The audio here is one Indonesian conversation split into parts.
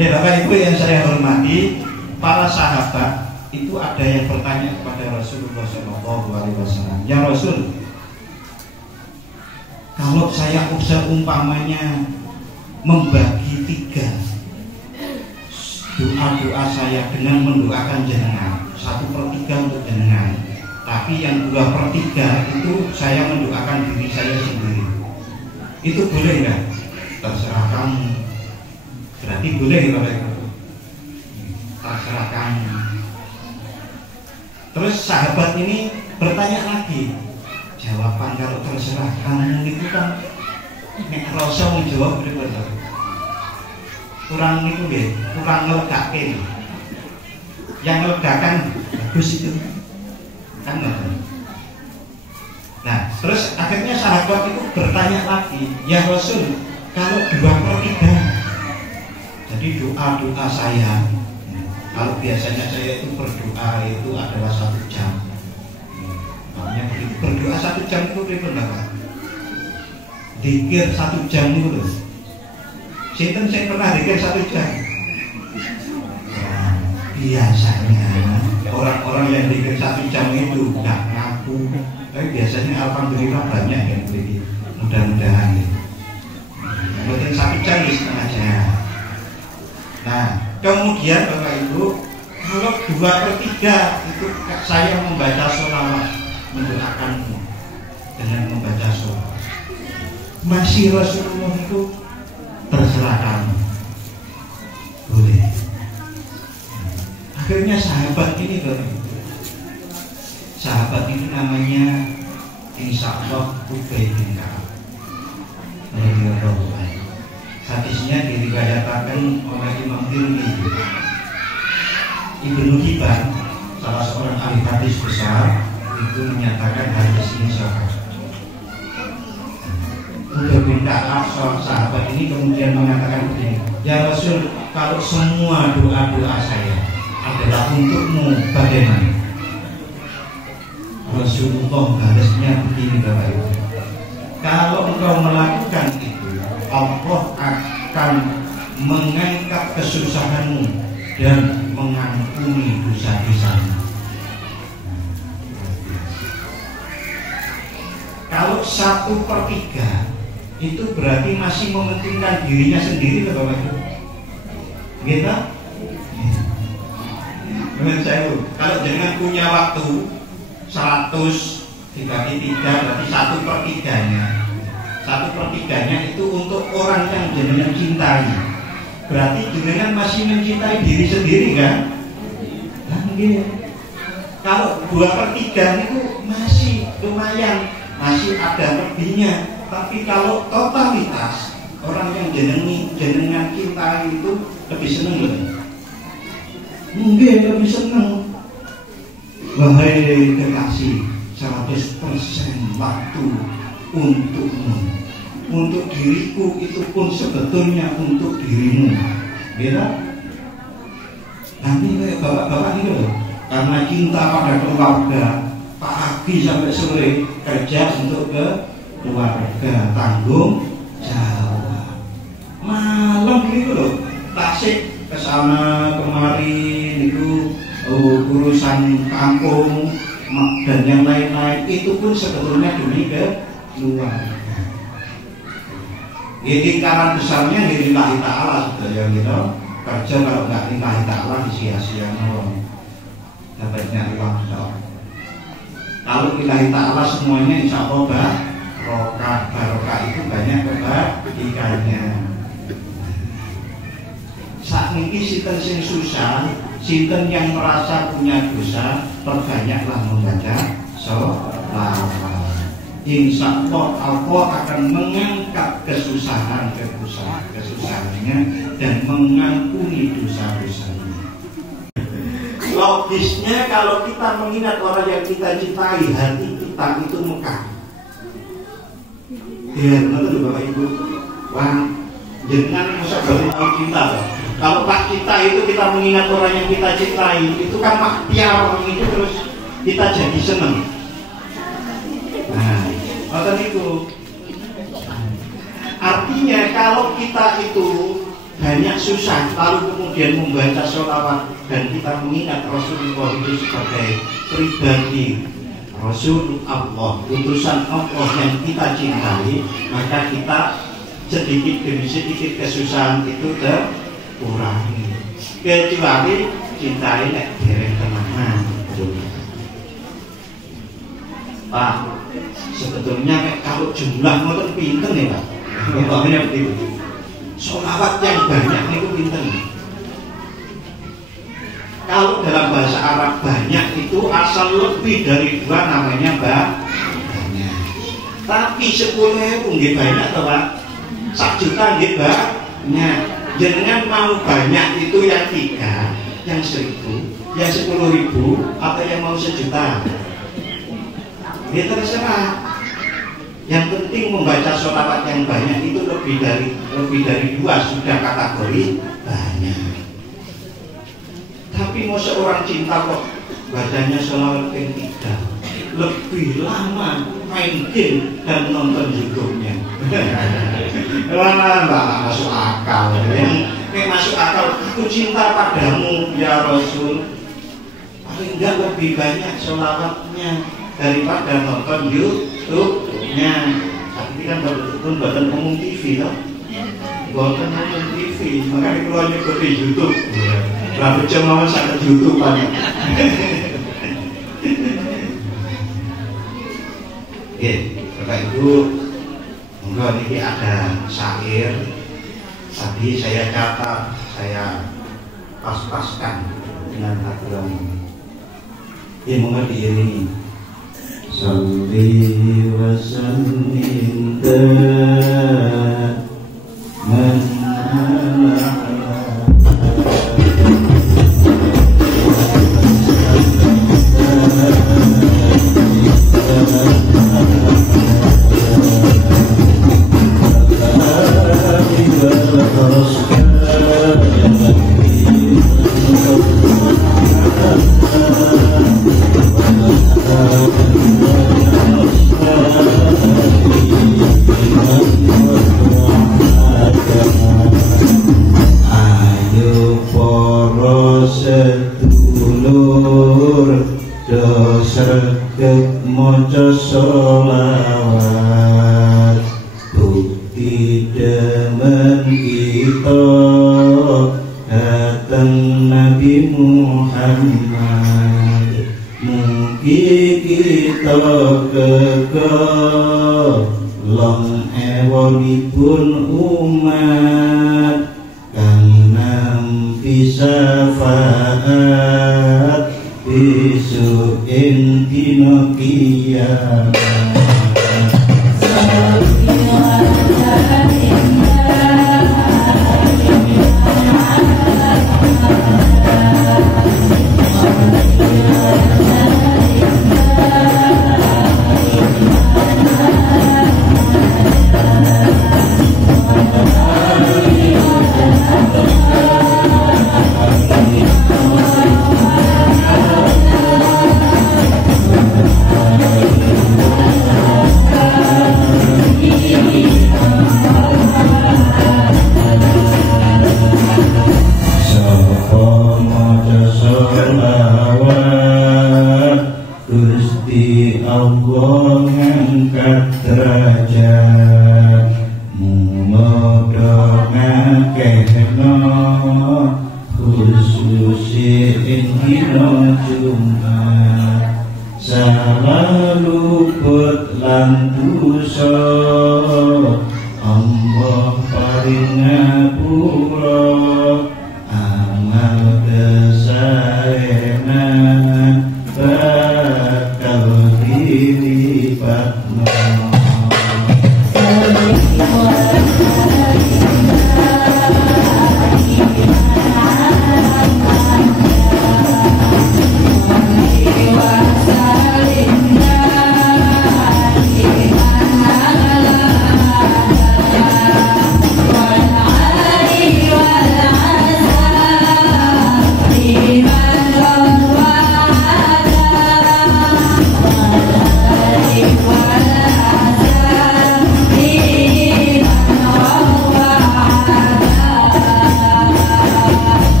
Ya Bapak Ibu yang saya hormati, para sahabat itu ada yang bertanya kepada Rasulullah SAW, ya Rasul, kalau saya umpamanya membagi 3 doa-doa saya dengan mendoakan jenengan 1/3 untuk jenengan, tapi yang 2/3 itu saya mendoakan diri saya sendiri, itu boleh nggak? Terserah kamu. Berarti boleh Bapak Ibu, terserah kamu. Terus sahabat ini bertanya lagi, jawaban kalau terserah kamu itu kan nek rasa menjawab bener-bener kurang itu deh, kurang ngelegakin. Yang ngelegakan bagus itu kan nggak. Nah terus akhirnya sahabat itu bertanya lagi, ya Rasul, kalau 2/3, jadi doa-doa saya, kalau biasanya saya itu berdoa itu adalah 1 jam. Namanya berdoa 1 jam itu ribet Bapak. Dikir 1 jam itu loh. Sinten saya pernah dikir 1 jam. Nah, biasanya orang-orang yang dikir 1 jam itu nggak ngaku. Tapi biasanya alhamdulillah banyak yang begitu. Mudah-mudahan gitu. Mungkin 1 jam di setengah jam. Nah, kemudian Bapak Ibu, kalau 2/3 itu saya membaca sholawat, mendoakanmu dengan membaca sholawat. Masih Rasulullah itu terserah kamu, boleh. Akhirnya sahabat ini Bapak Ibu, sahabat ini namanya insya Allah Ubay bin Ka'ab. Hadisnya diriwayatkan oleh Imam Tirmidzi. Ibnu Hibban, salah seorang ahli hadis besar, itu menyatakan hadis ini sahih. Ubay bin Ka'ab, sahabat ini kemudian mengatakan begini, ya Rasul, kalau semua doa-doa saya adalah untukmu, bagaimana? Rasulullah balasnya begini Bapak Ibu, kalau engkau melakukan itu, Allah akan mengangkat kesusahanmu dan mengampuni dosa-dosamu. Kalau 1/3 itu berarti masih mementingkan dirinya sendiri Bapak Ibu. Gitu? Menurut saya itu, kalau jangan punya waktu 100 dibagi 3 berarti 1/3-nya. 1/3-nya itu untuk orang yang jenengan cintai. Berarti jenengan masih mencintai diri sendiri kan? Nah, gitu. Kalau 2/3 itu masih lumayan, masih ada lebihnya. Tapi kalau totalitas orang yang jenengan cintai itu lebih seneng loh. Mungkin lebih seneng. Wahai kekasih, 100% waktu untukmu, untuk diriku itu pun sebetulnya untuk dirimu. Beda. Nanti kayak bapak-bapak ini loh, karena cinta pada keluarga, pagi sampai sore kerja untuk ke keluarga, tanggung jawab. Malam gitu loh, tasik ke sana kemari itu urusan kampung dan yang lain-lain, itu pun sebetulnya demi keluarga. Lingkaran besarnya lillahi ta'ala sudah gitu. Kerja kalau nggak lillahi ta'ala sia-sia nolong, dapatnya uang dong. Kalau lillahi ta'ala semuanya insya Allah barokah itu banyak kebaikannya. Saat ini sinten sing susah, sinten yang merasa punya dosa, perbanyaklah membaca sholawat. Insya Allah akan mengangkat kesusahannya dan mengampuni dosa-dosanya. Logisnya kalau kita mengingat orang yang kita cintai, hati kita itu mekar. Ya, betul Bapak Ibu. Wah, jangan masa baru cinta. Kalau Pak kita itu kita mengingat orang yang kita cintai, itu kan maktiar orang itu terus kita jadi senang. Nah, waktu itu artinya kalau kita itu banyak susah, lalu kemudian membaca sholawat dan kita mengingat Rasulullah itu sebagai pribadi Rasul Allah, utusan Allah yang kita cintai, maka kita sedikit demi sedikit kesusahan itu terkurangi. Kecuali cintai nek dereng tenanan. Pak, sebetulnya kalau jumlah ngoten pinten ya Pak. Umpamanya begitu. Sholawat yang banyak itu pinten. Kalau dalam bahasa Arab banyak itu asal lebih dari 2 namanya banyak. Tapi 10.000 nggih banyak toh Pak. 1 juta nggih banyak. Jangan mau banyak itu yang 3, yang 1.000, yang 10.000 atau yang mau 1 juta. Ya terserah. Yang penting membaca sholawat yang banyak itu lebih dari 2 sudah kategori banyak. Tapi mau seorang cinta kok bacanya sholawat yang 3, lebih lama main game dan nonton YouTube-nya. Wah, nggak masuk akal. Yang masuk akal, aku cinta padamu ya Rasul. Paling nggak lebih banyak sholawatnya daripada nonton YouTube-nya. Tapi kan buatan umum TV loh, buatan umum TV, makanya keluarnya ke YouTube. Berapa jam mau sangat YouTube banyak. Oke, Bapak Ibu, enggak ini ada syair. Tadi saya catat, saya pas-paskan dengan aturan ini. Ini mengerti ini. Salli wa sallim man maca sholawat bukti demen kita datang Nabi Muhammad. Mungkin kita kegolong ewonipun umat kang nampi syafaat besok ing dina kiamat.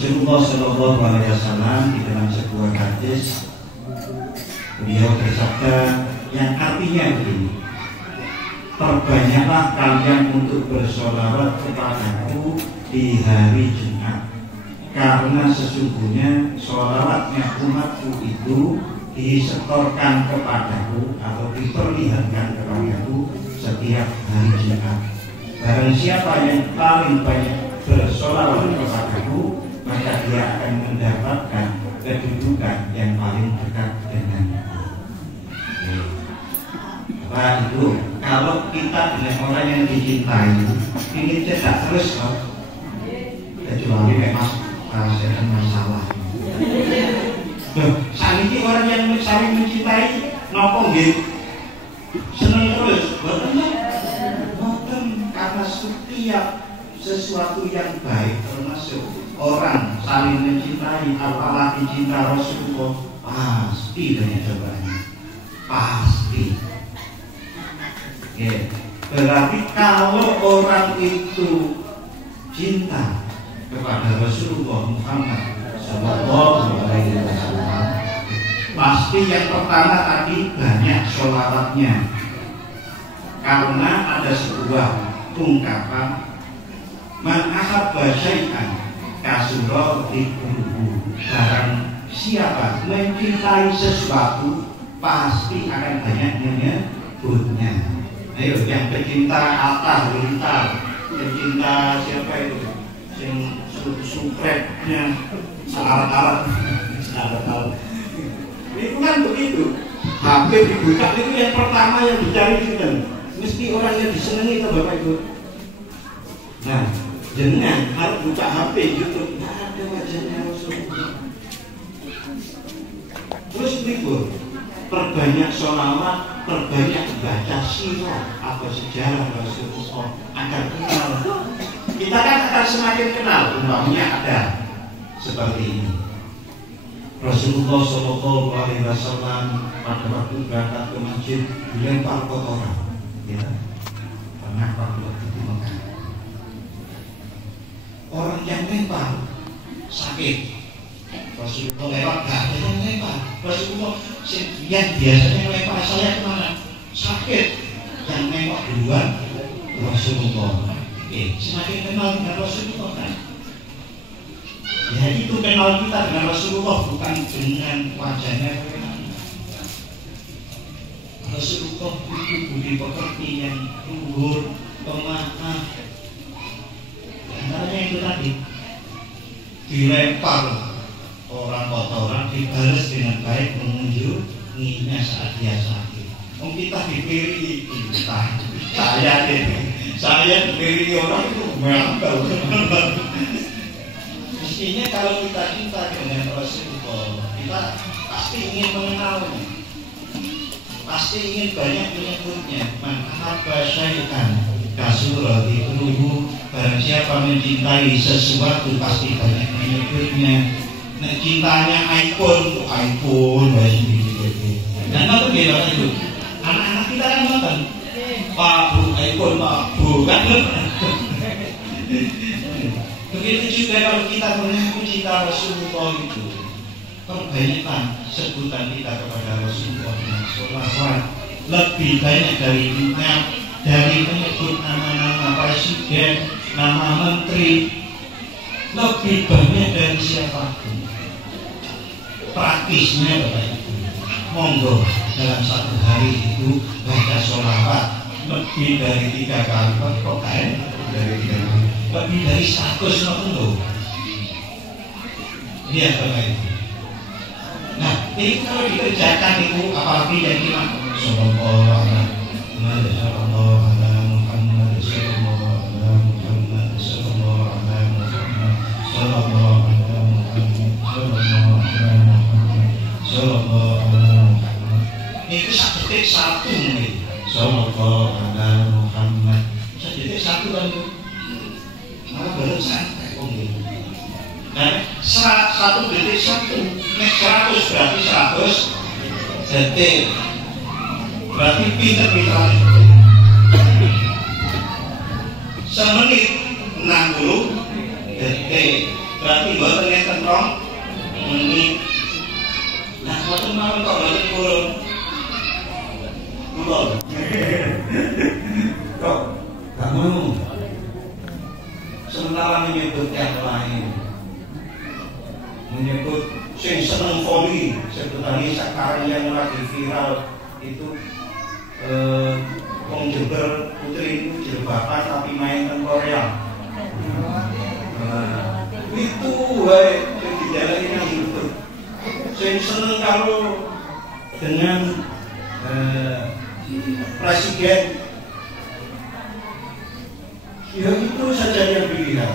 Rasulullah Shallallahu Alaihi Wasallam di dalam sebuah hadis beliau bersabda yang artinya begini: perbanyaklah kalian untuk bersolawat kepadaku di hari Jumat, karena sesungguhnya solawatnya umatku itu disetorkan kepadaku atau diperlihatkan kepadaku setiap hari Jumat. Barang siapa yang paling banyak bersolawat kepadaku, maka dia akan mendapatkan kedudukan yang paling dekat denganku. Nah itu, kalau kita dengan orang yang dicintai ingin cedak terus kok, kecuali memang ada masalah. Saat ini orang yang saling mencintai nopo nggih seneng terus, boten, karena setiap sesuatu yang baik termasuk orang saling mencintai, apalagi cinta Rasulullah, pasti banyak cobaannya, pasti. Ya, berarti kalau orang itu cinta kepada Rasulullah Muhammad Sallallahu Alaihi Wasallam, pasti yang pertama tadi banyak sholawatnya, karena ada sebuah ungkapan man ahabba syai'an kasura dzikruhu, barang siapa mencintai sesuatu pasti akan banyak menyebutnya. Ayo yang pecinta Atta Halilintar, pecinta siapa itu yang supretnya alat-alat itu kan begitu. HP dibuka itu yang pertama yang dicari itu kan mesti orang yang disenangi itu Bapak Ibu. Nah, jangan harus buka HP YouTube, nggak ada wajahnya Rasulullah. Terus berikut, perbanyak sholawat, perbanyak baca sirah atau sejarah Rasulullah agar kenal. Kita kan akan semakin kenal, umpamanya ada seperti ini. Rasulullah Shallallahu Alaihi Wasallam pada waktu berangkat ke masjid dilempar kotoran, ya, pernah waktu di Mekah. Orang yang lempar sakit, Rasulullah lewat gak ada yang lempar. Rasulullah yang biasanya lempar saya kemana? Sakit, yang nengok duluan Rasulullah. Semakin kenal dengan Rasulullah kan? Ya itu kenal kita dengan Rasulullah bukan dengan wajahnya. Rasulullah itu budi pekerti yang luhur, pemaaf. Antaranya itu tadi dilempar orang kotoran dibalas dengan baik mengunjunginya saat dia sakit. Kita dipilih saya dipilih orang itu mengambau. Mestinya kalau kita cinta dengan Rasulullah, kita pasti ingin mengenalnya, pasti ingin banyak menyebutnya. Man ahabba syai'an kasura dzikruhu, barang siapa mencintai sesuatu pasti banyak menyebutnya. Nek cintanya iPhone, dan apa gitu itu? Anak-anak kita kan nonton, Pak Bu, iPhone Pak Bu, kan? Begitu juga kalau kita mengaku cinta Rasulullah itu, perbanyakkan sebutan kita kepada Rasulullah dengan sholawat lebih banyak dari menyebut nama-nama presiden, nama menteri, lebih banyak dari siapapun. Praktisnya Bapak Ibu, monggo dalam satu hari itu baca sholawat lebih dari 3 kali, kok kan? Dari 3 kali, lebih dari 100 loh. Lihat Bapak Ibu. Nah, ini kalau dikerjakan itu apalagi yang kita sallallahu alaihi itu sedetik satu nih, sallallahu alaihi Muhammad. Sedetik satu kan itu, malah belum sampai gitu. Dan 1 detik 1, 100 berarti 100 detik. Berarti pinter-pinter. Semenit 60 detik. Berarti buat Sementara menyebut yang lain, menyebut sing seneng voli, sebetulnya sekarang yang lagi viral itu wong Jember putri itu jilbaban tapi main teng Korea. Itu wae yang dijalani yang itu. Sing seneng kalau dengan presiden, ya itu saja yang pilihan.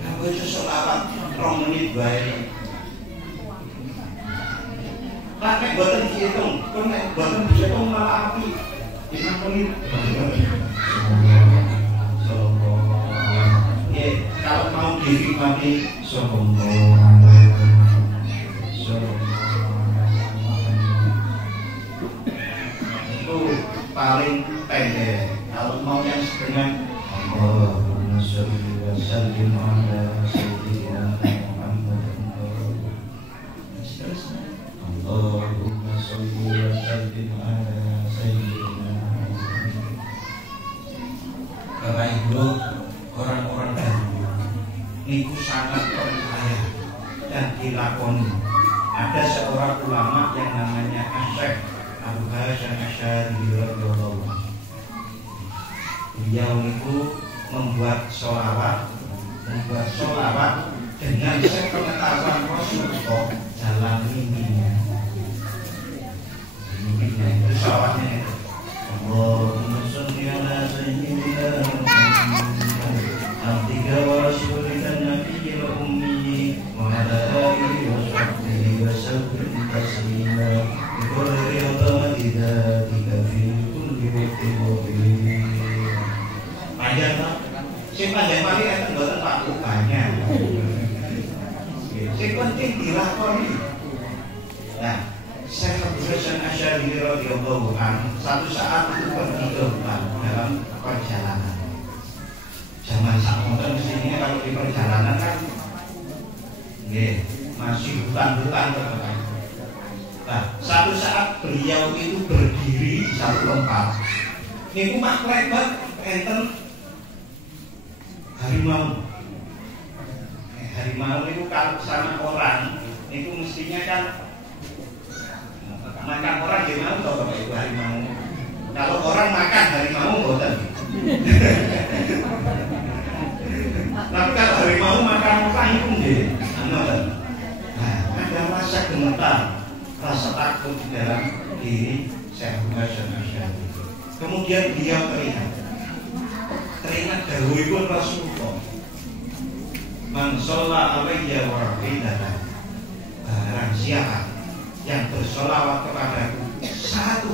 Nah, baca selawat 2 menit baik. Lah nek boten dihitung, kok nek boten dihitung malah api. 5 menit. Kalau mau dinikmati itu paling pendek. Kalau mau yang setengah Allahumma sholli wa sallim ala sayyidina Muhammad. Allahumma sholli wa sallim ala sayyidina Muhammad. Bapak Ibu, orang-orang dahulu niku sangat percaya dan dilakoni. Ada seorang ulama yang namanya Syekh Abu Hasyim Asy'ari radhiyallahu anhu. Beliau itu membuat sholawat dengan sepengetahuan Rasulullah dalam mimpinya. Mimpinya itu sholawatnya itu Allahumma sholli ala sayyidina Muhammad abdika wa rasulika nabiyyil ummi wa ala alihi wa sahbihi wa sallim taslima bi kulli ridha fi kulli waqtin. Panjang tak? Si panjang mari enten mboten Pak banyak. Si penting dilakoni. Nah, Syekh Abu Hasyim Asy'ari radhiyallahu anhu satu saat itu pergi ke hutan dalam perjalanan. Zaman sakmonten mestinya kalau di perjalanan kan masih hutan-hutan teman. Nah, satu saat beliau itu berdiri di satu tempat. Niku mak lebar enten harimau. Harimau itu kalau sama orang itu mestinya kan makan orang gimana toh Bapak Ibu harimau. Kalau orang makan harimau boten. Tapi kalau harimau makan orang itu nggih. Nah, ada rasa gemetar, rasa takut di dalam diri Syekh Abu Hasyim Asy'ari. Kemudian dia teringat dawuhipun Rasulullah. Man shalla alayya wahidatan. Barang siapa yang bersolawat kepadaku satu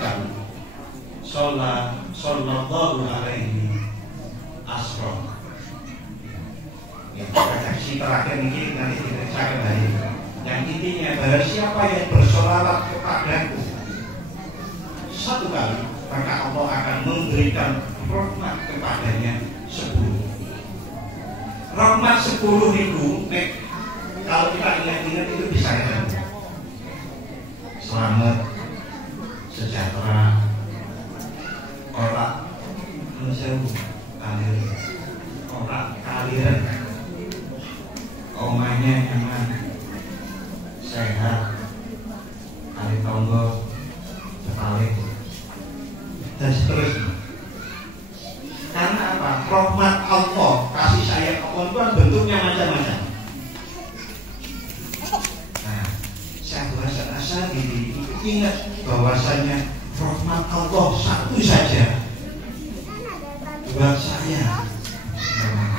kali, sallallahu alaihi asra. Yang redaksi terakhir ini nanti diperiksa kembali. Yang intinya barang siapa yang bersolawat kepadaku satu kali, maka Allah akan memberikan rahmat kepadanya 10. Rahmat 10 itu kalau kita ingat-ingat itu bisa kan? Selamat, sejahtera, orak, kaliran, omahnya nyaman, sehat, kali tonggo, sekali, dan seterusnya. Karena apa? Rahmat Allah, kasih sayang Allah itu kan bentuknya macam-macam. Nah, Syekh Abu Hasyim Asy'ari ingat bahwasanya rahmat Allah satu saja buat saya. Nah,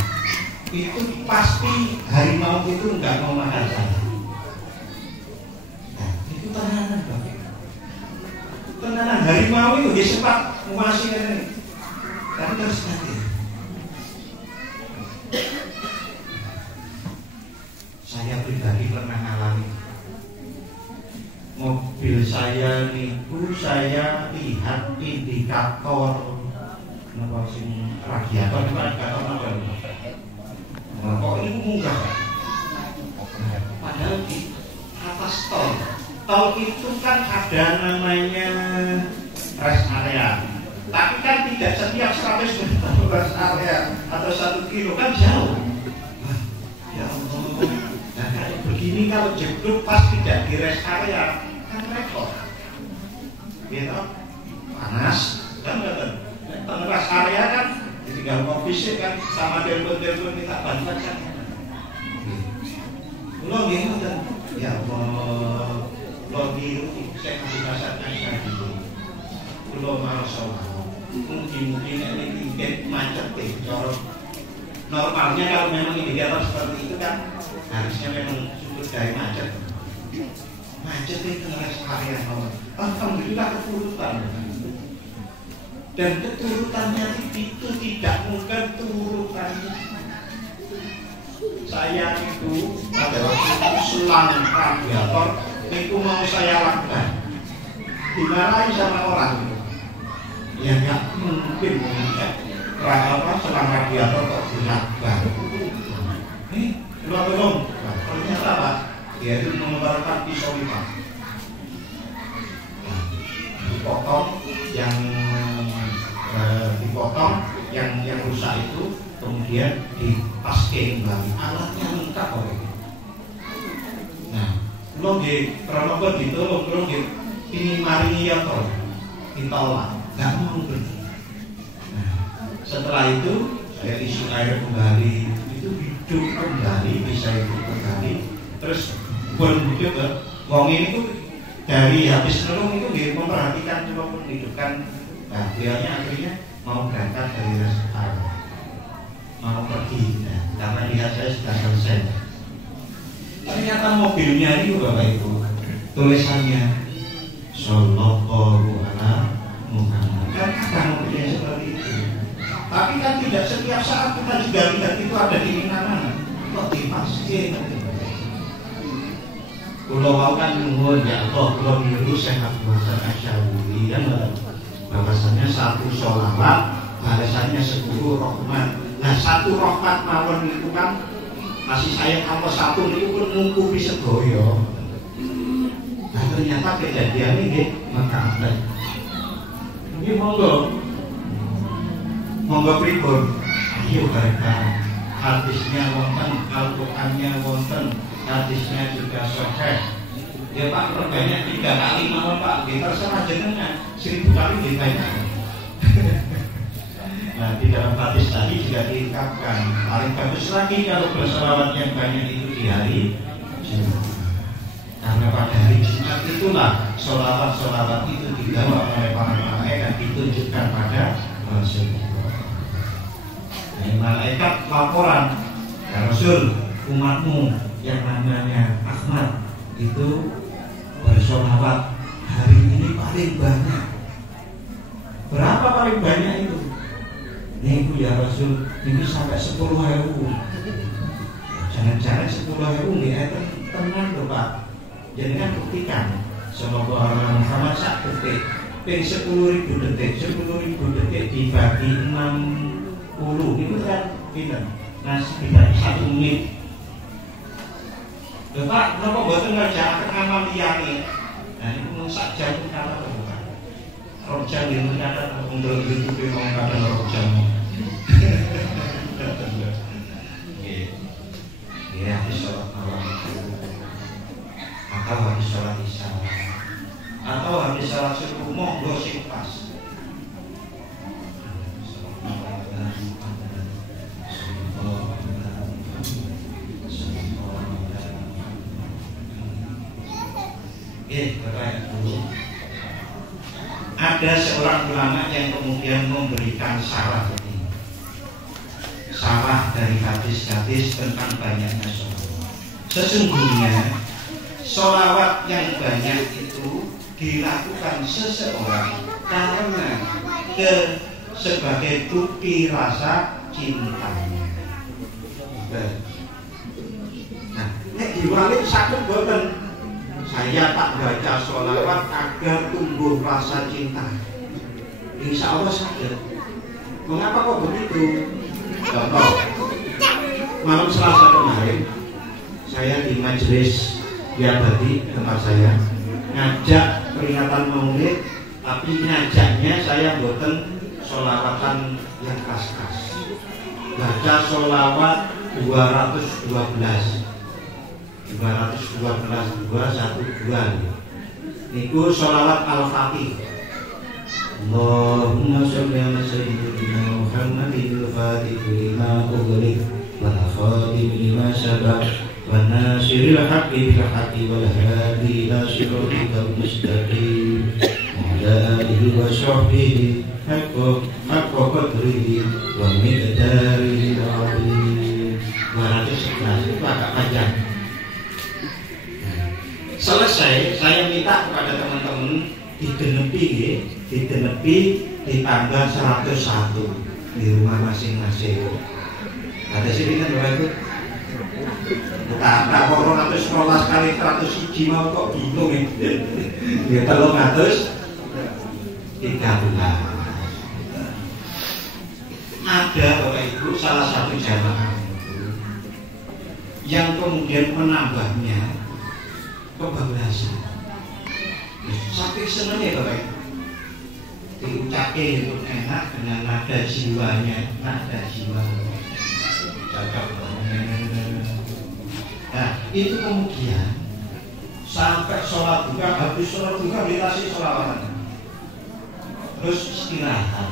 itu pasti harimau itu enggak mau makan saya. Nah, itu tenanan Bapak. Tenanan harimau itu dia sempat menguasai ini. Tapi terus nanti saya pribadi pernah alami. Mobil saya niku saya lihat indikator napa sing radiator itu indikator napa. Nah, kok ini munggah. Padahal di atas tol. Tol itu kan ada namanya rest area. Tapi kan tidak setiap 100 rest area atau 1 kilo kan jauh. Ya Allah, nah kayak begini kalau jeblok pas tidak di rest area kan repot. Gitu, panas kan betul. Rest area kan tinggal mau fisik kan sama telepon minta bantuan kan. Lo gitu, ya Allah, lo gitu, saya kasih rasakan saya gitu. Lo mau sholat, mungkin ini macet deh. Normalnya kalau memang indikator seperti itu kan harusnya memang cukup dari macet. Macet itu rest area Allah. Alhamdulillah keturutan. Dan keturutannya itu tidak mungkin turutannya. Saya itu pada waktu itu selang radiator itu mau saya lakukan. Dimarahi sama orang itu. Ya nggak mungkin selang radiator kok dilakukan. Belum. Ternyata apa? Dia itu mengeluarkan pisau lipat. Dipotong yang rusak itu, kemudian dipaske kembali. Alatnya lengkap kok. Nah, lo kronopo ditolong ini maringi ya toh, ditolak, nggak mau pergi. Nah, setelah itu saya isi air kembali, itu hidup kembali, bisa hidup kembali. Terus pun juga, wong ini tuh dari habis nolong itu dia memperhatikan coba menghidupkan. Nah, beliaunya akhirnya mau berangkat dari rest area, mau pergi, nah, karena lihat saya sudah selesai. Ternyata mobilnya itu Bapak Ibu tulisannya Sallallahu ala Muhammad. Kan ada mobilnya seperti itu. Tapi kan tidak setiap saat kita juga lihat itu ada di mana-mana. Kok dipastikan? Kalau mau kan nuhun ya Allah, kalau niru sehat bahasa Asyawuri dan bahasanya 1 sholawat, bahasanya 10 rahmat. Nah 1 rahmat mawon itu kan masih sayang Allah 1 itu pun ngungkupi sedoyo. Nah ternyata kejadian ini maka ini monggo pripun, ayo bareng hadisnya wonten, Al-Qur'annya wonten, hadisnya juga sahih. Ya Pak, perbanyak 3 kali mawon Pak, terserah jenengan 1000 kali lebih banyak. Nah di dalam hadis tadi juga diungkapkan paling bagus lagi kalau berselawat yang banyak itu di hari Jumat. Karena pada hari Jumat itulah sholawat itu dibawa oleh para malaikat ditunjukkan pada Rasulullah. Malaikat laporan, ya Rasul, umatmu yang namanya Ahmad itu bersolawat hari ini paling banyak. Berapa paling banyak itu? Ini ya Rasul, ini sampai 10.000. Jangan-jangan 10.000 nggak tenang loh Pak. Jadi kan buktikan, Sallallahu alaihi Muhammad sak detik, 10.000 detik, 10.000 detik dibagi 60 itu kan pinter. Nah, tidak 1 menit. Bapak, kenapa buatan ngerjakan amal liyane? Nah, ini mau sak jam itu kata bukan. Rojang itu kata untuk YouTube mau kata rojang. Ya, habis sholat malam atau habis sholat isya atau habis sholat subuh monggo sing pas. Ada seorang ulama yang kemudian memberikan syarat ini, syarat dari hadis-hadis tentang banyaknya sholawat. Sesungguhnya sholawat yang banyak itu dilakukan seseorang karena sebagai bukti rasa cintanya. Nah, nek diwalik sakit boten. Saya tak baca sholawat agar tumbuh rasa cinta. Insya Allah sakit. Mengapa kok begitu? Contoh, malam Selasa kemarin saya di majelis Yabadi tempat saya ngajak peringatan Maulid, tapi ngajaknya saya boten sholawatan yang khas-khas. Baca sholawat 212 niku sholawat al-fatih. Allahumma sholli ala sayyidina Muhammadil fatihil lima ughliq wal khatim lima sabaq wan nasiril haqqi bil haqqi wal hadi ila siratikal mustaqim wa ala alihi wa sahbihi haqqa qadrihi wa miqdarihi al-azim. 211 itu agak panjang. Selesai, saya minta kepada teman-teman digenepi ditambah 101 di rumah masing-masing. Ada sini kan berapa itu? Tak korong 111 kali 101 mau kok bingung ya. 313. Ada Bapak Ibu salah satu jamaah yang kemudian menambahnya kebablasan. Saking senangnya Bapak Ibu, diucapkan itu enak dengan nada jiwanya, cocok. Nah itu kemudian sampai sholat duha, habis sholat duha melintasi sholawatan, terus istirahat,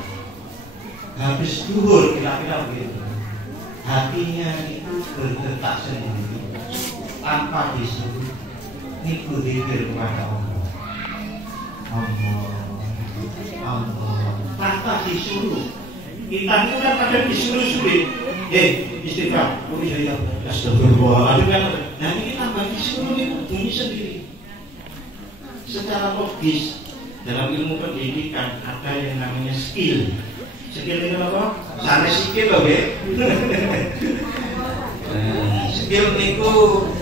habis duhur kira-kira begitu, hatinya itu berdetak sendiri tanpa disuruh. Niku zikir kepada Allah, tanpa disuruh. Kita itu kan kadang disuruh-suruh, istighfar, astagfirullah. Nah ini tambah disuruh itu bunyi sendiri. Secara logis dalam ilmu pendidikan ada yang namanya skill. Skill itu apa? Sana skill loh ya. Skill itu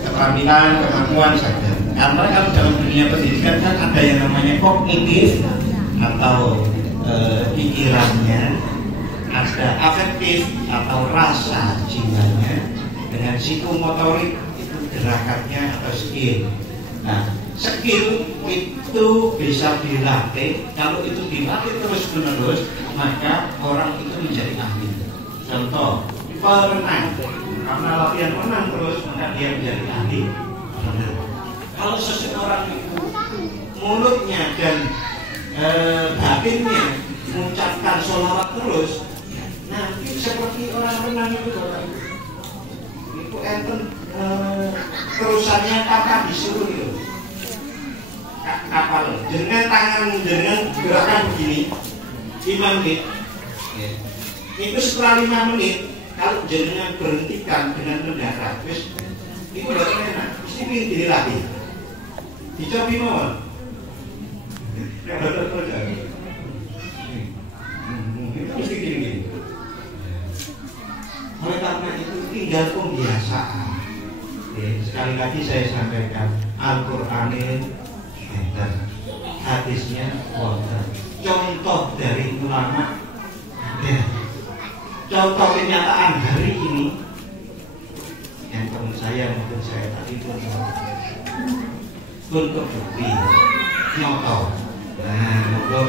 keterampilan, kemampuan saja. Karena kalau dalam dunia pendidikan kan ada yang namanya kognitif atau pikirannya, ada afektif atau rasa jiwanya, dengan psikomotorik itu gerakannya atau skill. Nah, skill itu bisa dilatih. Kalau itu dilatih terus-menerus, maka orang itu menjadi ahli. Contoh, perenang. Karena latihan menang terus, maka dia menjadi ahli renang. Kalau seseorang itu mulutnya dan batinnya mengucapkan sholawat terus, nanti seperti orang renang itu Bapak Ibu. Itu enten terusannya kapal disuruh itu. Kapal dengan tangan dengan gerakan begini 5 menit. Itu setelah 5 menit kalau jenengan berhentikan dengan mendarat, wis itu bakal enak. Mesti pilih lagi. Dicobi mawon. Ya betul saja. Itu mesti gini. Oleh karena itu tinggal pembiasaan. Sekali lagi saya sampaikan, Al-Qur'anil enten, hadisnya wonten. Contoh dari ulama ada. Contoh kenyataan hari ini yang teman saya maupun saya tadi pun untuk bukti nyontoh. Nah, kalau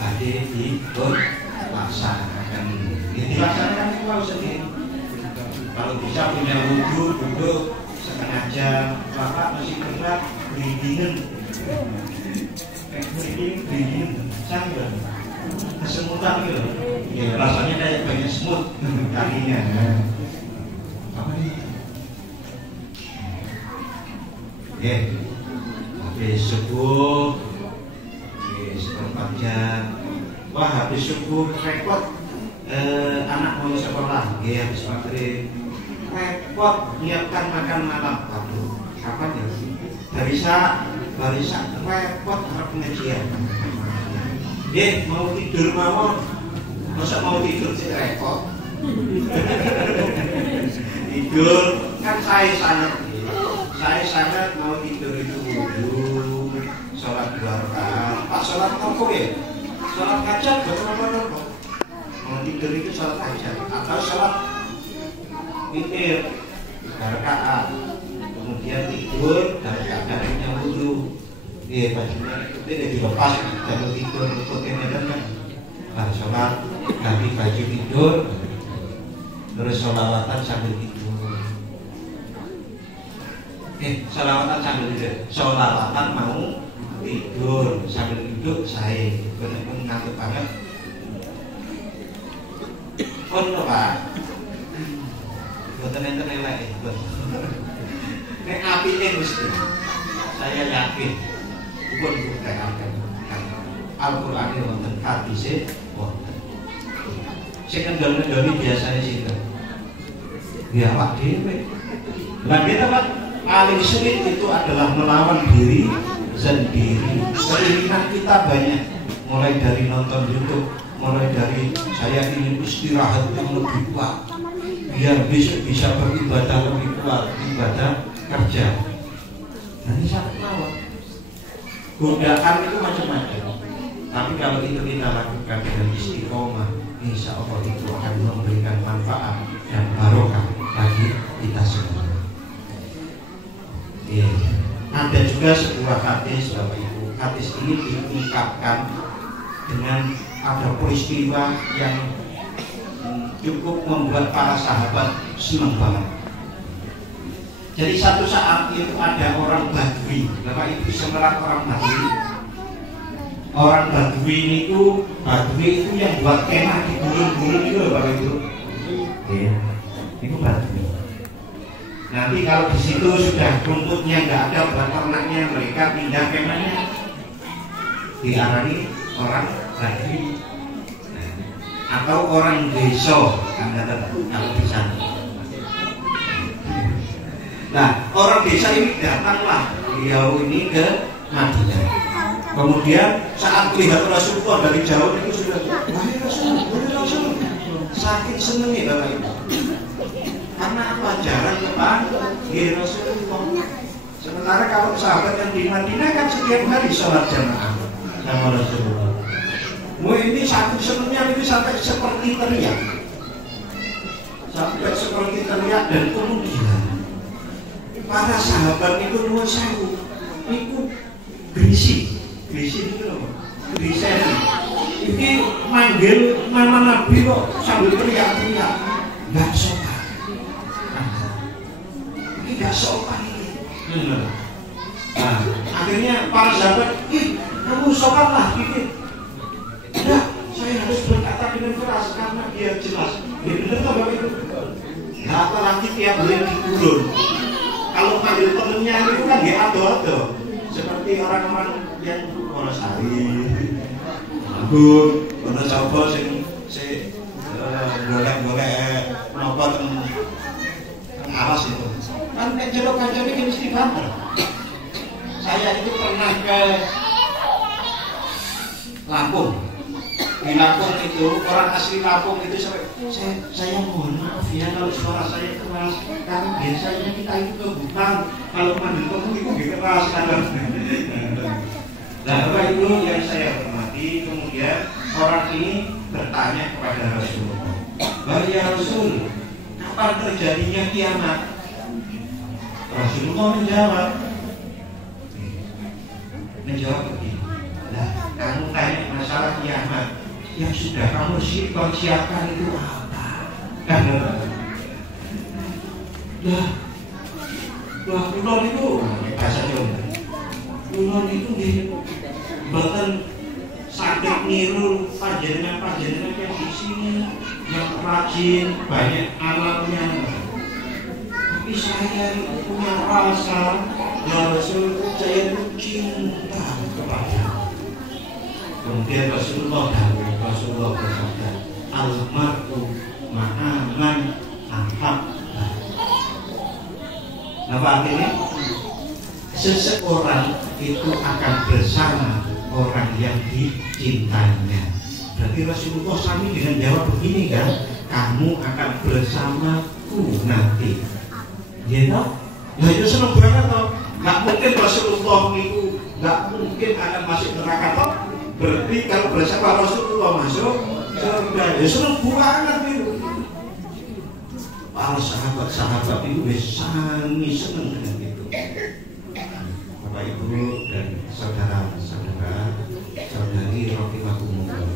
tadi dilaksanakan, dilaksanakan itu harus sendiri. Kalau bisa punya wudhu, duduk setengah jam, bapak masih berat, breathing, sambil kesemutan gitu, ya rasanya kayak banyak semut kakinya. Apa nih? Habis subuh, seperempat jam. Wah habis subuh repot, anak mau sekolah, habis maghrib repot nyiapkan makan malam. Waduh, kapan ya? Barisan repot harap pengajian. Mau tidur mawon, masa mau tidur sih repot. Tidur kan saya sangat mau tidur itu wudhu, sholat 2 rakaat. Pak sholat apa ya? Sholat hajat, apa? Mau tidur itu sholat hajat atau sholat witir 3 rakaat. Kemudian tidur dari keadaannya wudhu. Bajunya itu dilepas, kalau tidur tutupnya kan Nah, sholat ganti baju tidur, terus sholawatan sambil tidur. Sholawatan sambil tidur, sholawatan mau tidur sambil duduk saya benar-benar ngantuk banget. Kono Pak, boten enten elek. Nek apike Gusti, saya yakin pun buktikan Al-Qur'an wonten hadise wonten. Sing kendel-kendeli biasane sinten? Ya awak dhewe. Lah kita Pak, paling sulit itu adalah melawan diri sendiri. Keinginan kita banyak, mulai dari nonton YouTube, mulai dari saya ingin istirahat yang lebih kuat biar besok bisa beribadah lebih kuat, ibadah kerja. Nanti saya melawan. Godaan itu macam-macam. Tapi kalau itu kita lakukan dengan istiqomah, insya Allah itu akan memberikan manfaat dan barokah bagi kita semua. Ada juga sebuah hadis Bapak Ibu. Hadis ini diungkapkan dengan ada peristiwa yang cukup membuat para sahabat senang banget. Jadi satu saat itu ada orang Badui. Bapak Ibu semerat orang Badui. Orang Badui itu yang buat kemah di gunung-gunung itu loh Bapak Ibu. Ya, itu Badui. Nanti kalau di situ sudah rumputnya nggak ada buat ternaknya, mereka pindah kemahnya diarani orang Badui atau orang desa, kalau di sana. Nah, orang desa ini datanglah beliau ini ke Madinah. Kemudian saat melihat Rasulullah dari jauh itu sudah, wahai Rasul, saking senengnya Bapak Ibu. Karena apa? Jarang kepada Rasulullah. Sementara kalau sahabat yang di Madinah kan setiap hari sholat jamaah sama Rasulullah. Ini saking senengnya ini sampai seperti teriak, dan kemudian para sahabat itu nuwun sewu, itu berisi itu loh, berisi. Ini manggil nama Nabi kok sambil teriak-teriak, nggak sopan. Ini nggak sopan ini. Nah, akhirnya para sahabat, kamu sopan lah gitu. Udah, saya harus berkata dengan keras karena dia jelas. Ya benar toh Bapak Ibu. Nah, apalagi tiap bulan dikurun. Kalau panggil temennya itu kan dia ado-ado. Seperti orang-orang yang Wonosari, Anggur, Wonosobo sing golek-golek menapa teng alas itu. Kan nek jero kancane iki mesti banter. Saya itu pernah ke Lampung. Di Lampung itu orang asli Lampung itu saya mohon maaf ya kalau suara saya keras karena biasanya kita itu ke hutan kalau manggil kamu itu lebih keras kan. Nah Bapak Ibu yang saya hormati, kemudian orang ini bertanya kepada Rasulullah, ya Rasul, kapan terjadinya kiamat? Rasulullah menjawab begini, nah kamu tanya masalah kiamat, yang sudah kamu siapkan itu apa? Kulon itu bahasa Jawa. Kulon itu bahkan sakit niru panjenengan yang di sini yang rajin, banyak amalnya. Tapi saya itu punya rasa, ya Rasul, saya itu cinta kepada. Kemudian Rasulullah bersabda, al-mar'u ma'aman ahabba. Apa artinya? Seseorang itu akan bersama orang yang dicintainya. Berarti Rasulullah sami dengan jawab begini kan, kamu akan bersamaku nanti. Ya toh? Nah itu senang banget toh. Gak mungkin Rasulullah itu gak mungkin akan masuk neraka toh. Berarti kalau bersama Rasulullah masuk surga, ya senang banget itu. Para sahabat itu sangat senang dengan itu. Bapak Ibu dan saudara-saudari rahimahumullah.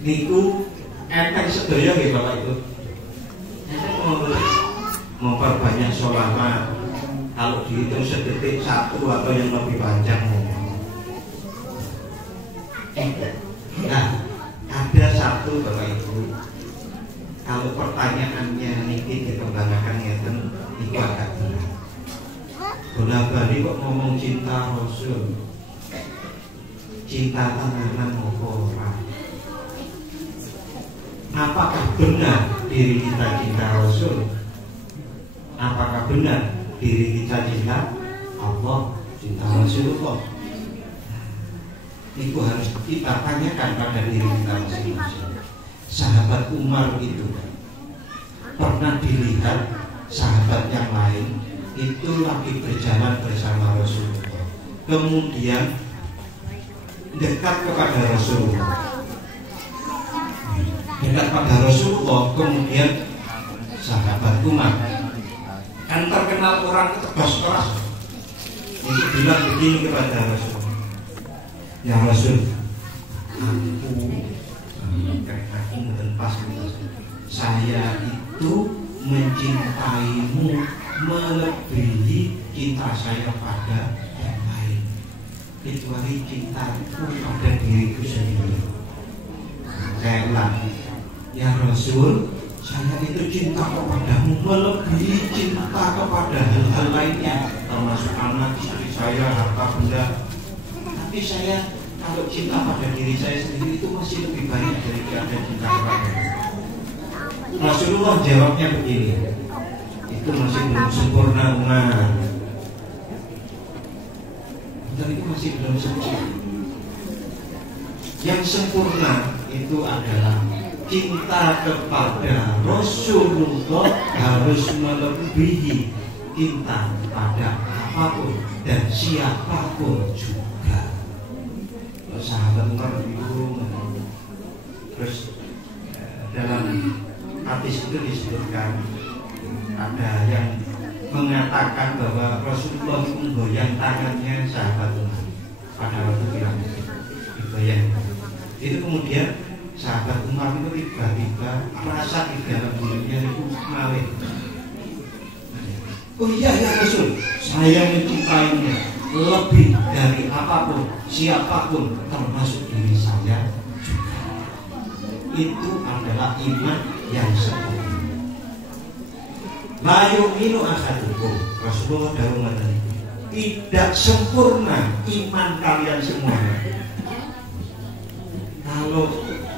niku enteng sedaya nggih Bapak Ibu. Memperbanyak sholawat, kalau dihitung sedetik satu atau yang lebih panjang. Nah, ada satu Bapak Ibu, kalau pertanyaannya niki dikembangkan ngeten itu agak berat. Bola-bali kok ngomong cinta Rasul, cinta tenanan apa ora? Apakah benar diri kita cinta Rasul? Apakah benar diri kita cinta Allah, cinta Rasulullah? Itu harus kita tanyakan pada diri kita masing-masing. Sahabat Umar itu pernah dilihat sahabat yang lain itu lagi berjalan bersama Rasulullah, kemudian dekat kepada Rasulullah, kemudian sahabat Umar kan terkenal orang tegas keras, itu bilang begini kepada Rasul, ya Rasul, aku pas saya itu mencintaimu melebihi cinta saya pada yang lain, kecuali cintaku pada diriku sendiri. Saya ulangi, ya Rasul, saya itu cinta kepadamu melebihi cinta kepada hal-hal lainnya, termasuk anak, istri saya, harta benda. Tapi saya kalau cinta pada diri saya sendiri itu masih lebih banyak daripada cinta kepada. Rasulullah jawabnya begini, itu masih belum sempurna Umar. Dan itu masih belum sempurna. Yang sempurna itu adalah cinta kepada Rasulullah harus melebihi cinta pada apapun dan siapapun juga. Sahabat Umar itu terus dalam hadis itu disebutkan ada yang mengatakan bahwa Rasulullah itu menggoyang tangannya sahabat Umar pada waktu bilang digoyang. Itu kemudian sahabat Umar itu tiba-tiba merasa di dalam dirinya itu malih. Oh iya ya Rasul, saya mencintainya lebih dari apapun, siapapun, termasuk diri saya juga. Itu adalah iman yang sempurna. La yu'minu ahadukum, Rasulullah dahulu mengatakan, tidak sempurna iman kalian semua kalau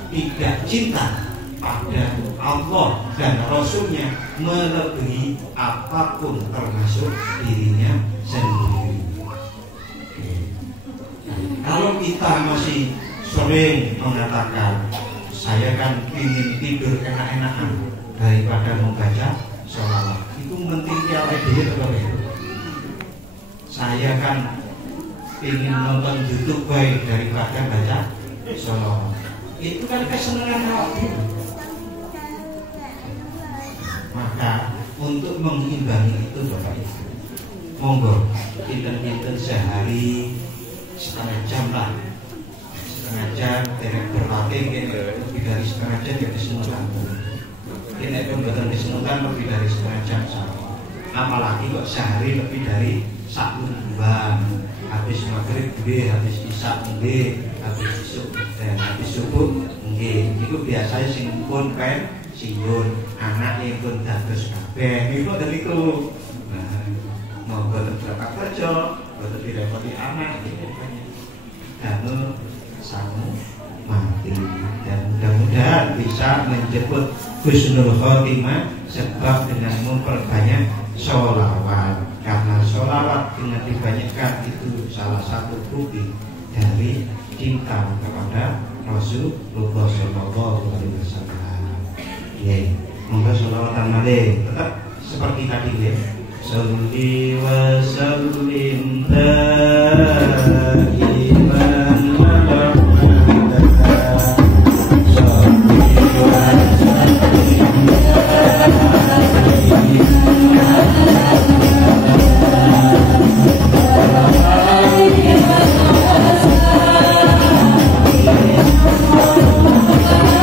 tidak cinta pada Allah dan Rasulnya melebihi apapun termasuk dirinya sendiri. Kalau kita masih sering mengatakan saya kan ingin tidur enak-enakan daripada membaca sholawat, itu mentingnya diri terlalu. Saya kan ingin nonton YouTube baik daripada baca sholawat, itu kan kesenangan hati. Maka untuk mengimbangi itu Bapak Ibu, monggo pinten-pinten sehari setengah jam lah, setengah jam berlatih lebih dari setengah jam ya disemutan. Ini pembuatan disemutan lebih dari setengah jam sama. Apalagi kok sehari lebih dari 1 bulan. Habis maghrib nggih, habis isya nggih, habis subuh nggih. Itu biasanya sing pun pensiun, anaknya pun dados kabeh. Niku ngoten niku. Nah, mau boten berangkat kerja, boten direpoti anak iki banyak. Damel samu mati dan mudah-mudahan bisa menjemput husnul khotimah sebab dengan memperbanyak sholawat, karena sholawat dengan dibanyakkan itu salah satu bukti dari cinta kepada Rasulullah Shallallahu Alaihi Wasallam. Ya, monggo sholawatan malih tetap seperti tadi ya. Sholli wa sallim daiman Thank you.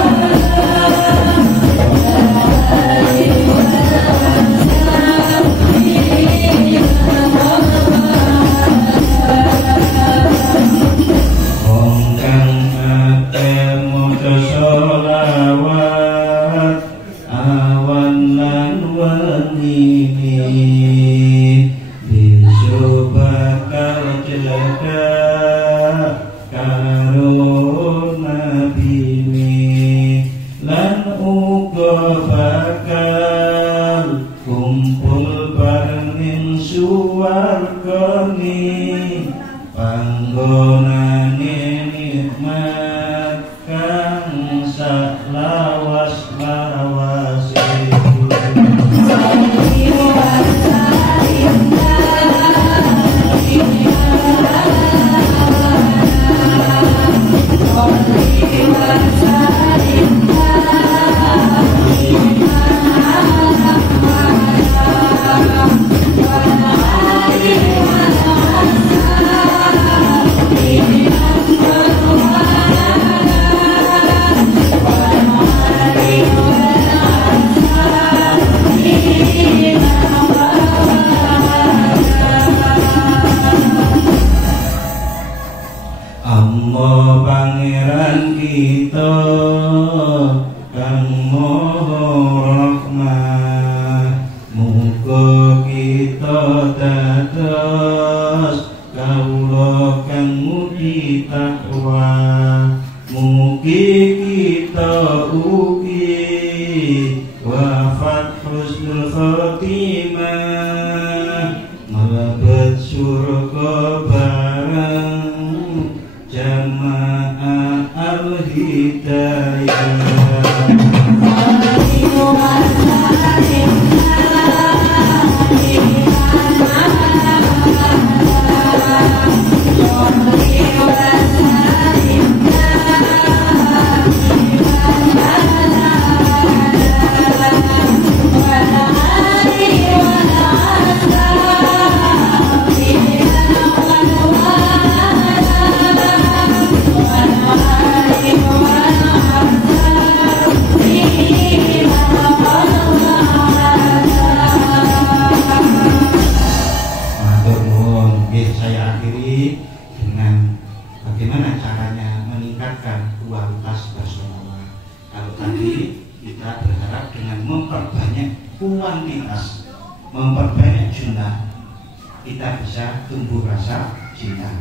lawas lawas Allah pangeran kita kang maha rahmah, muga kita dados kawula kang mugi takwa, mugi kita ugi wafat husnul khotimah, mlebet surga bareng jamaah al-hidayah. Saya akhiri dengan bagaimana caranya meningkatkan kualitas bersolawat. Kalau tadi kita berharap dengan memperbanyak kuantitas, memperbanyak jumlah, kita bisa tumbuh rasa cinta.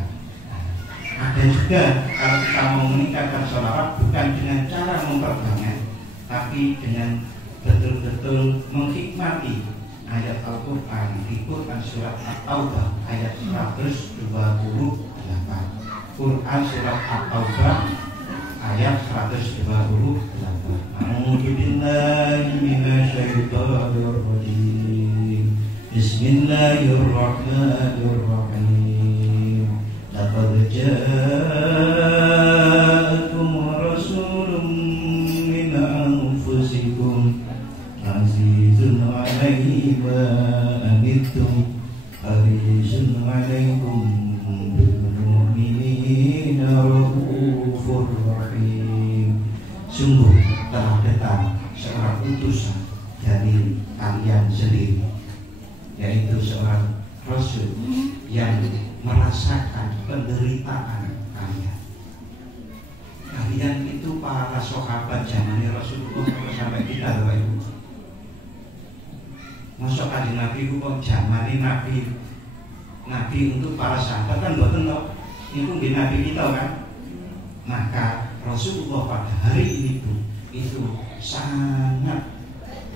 Ada juga kalau kita mau meningkatkan sholawat bukan dengan cara memperbanyak, tapi dengan betul-betul menghikmati ayat Al-Quran di Quran surat At-Taubah ayat 128. Quran surat At-Taubah ayat 128. A'udzu billahi minasyaitonir rajim. Bismillahirrahmanirrahim. Laqad ja'akum rasulun min anfusikum azizun 'alaihi ma anittum harisun 'alaikum bil mu'minina raufur rahim. Sungguh telah datang seorang utusan dari kalian sendiri, yaitu seorang rasul yang merasakan penderitaan kalian. Kalian itu para sahabat zamannya Rasulullah sampai kita, Bapak Ibu. Masuk kanjeng Nabi kok zamane Nabi untuk para sahabat kan mboten to. Iku nggih Nabi kita kan. Maka Rasulullah pada hari itu sangat